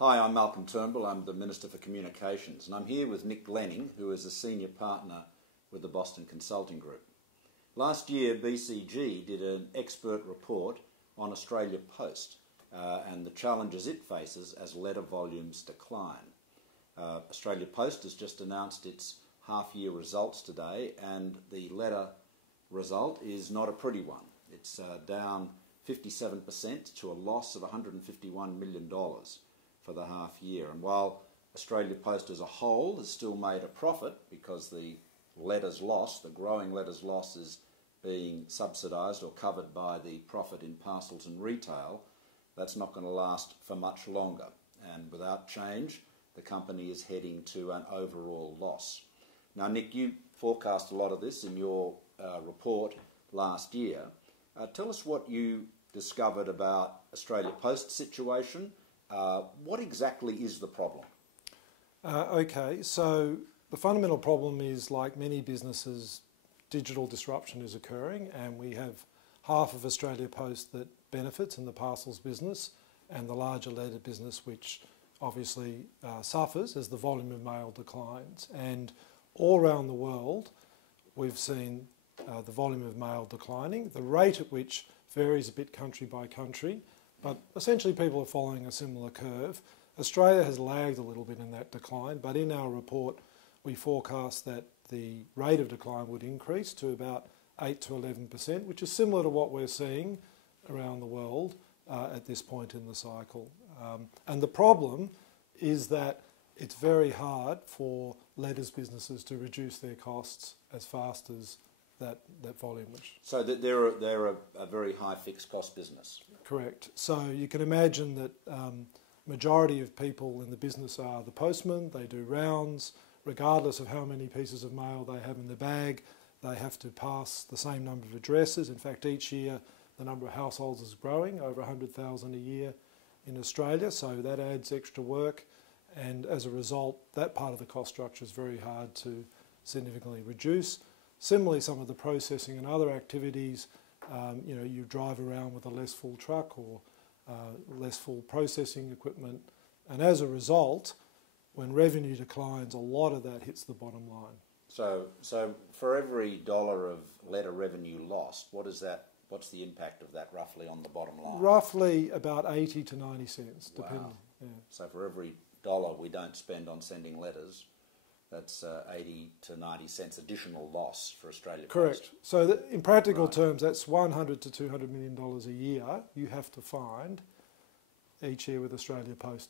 Hi, I'm Malcolm Turnbull. I'm the Minister for Communications, and I'm here with Nick Glenning, who is a senior partner with the Boston Consulting Group. Last year, BCG did an expert report on Australia Post and the challenges it faces as letter volumes decline. Australia Post has just announced its half-year results today, and the letter result is not a pretty one. It's down 57% to a loss of $151 million for the half year. And while Australia Post as a whole has still made a profit because the letters loss, the growing letters loss, is being subsidised or covered by the profit in parcels and retail, that's not going to last for much longer. And without change, the company is heading to an overall loss. Now, Nick, you forecast a lot of this in your report last year. Tell us what you discovered about Australia Post's situation. What exactly is the problem? Okay, so the fundamental problem is, like many businesses, digital disruption is occurring, and we have half of Australia Post that benefits in the parcels business and the larger letter business, which obviously suffers as the volume of mail declines. And all around the world, we've seen the volume of mail declining. The rate at which varies a bit country by country, but essentially people are following a similar curve. Australia has lagged a little bit in that decline, but in our report we forecast that the rate of decline would increase to about 8 to 11%, which is similar to what we're seeing around the world at this point in the cycle. And the problem is that it's very hard for letters businesses to reduce their costs as fast as that volume. So that they're a very high fixed cost business. Correct. So you can imagine that majority of people in the business are the postmen. They do rounds. Regardless of how many pieces of mail they have in the bag, they have to pass the same number of addresses. In fact, each year the number of households is growing, over 100,000 a year in Australia, so that adds extra work, and as a result that part of the cost structure is very hard to significantly reduce. Similarly, some of the processing and other activities, you drive around with a less full truck or less full processing equipment, and as a result, when revenue declines, a lot of that hits the bottom line. So for every dollar of letter revenue lost, what's the impact of that roughly on the bottom line? Roughly about 80 to 90 cents, depending. Wow. Yeah. So for every dollar we don't spend on sending letters, that's 80 to 90 cents additional loss for Australia Post. Correct. So in practical terms, that's $100 to $200 million a year you have to find each year with Australia Post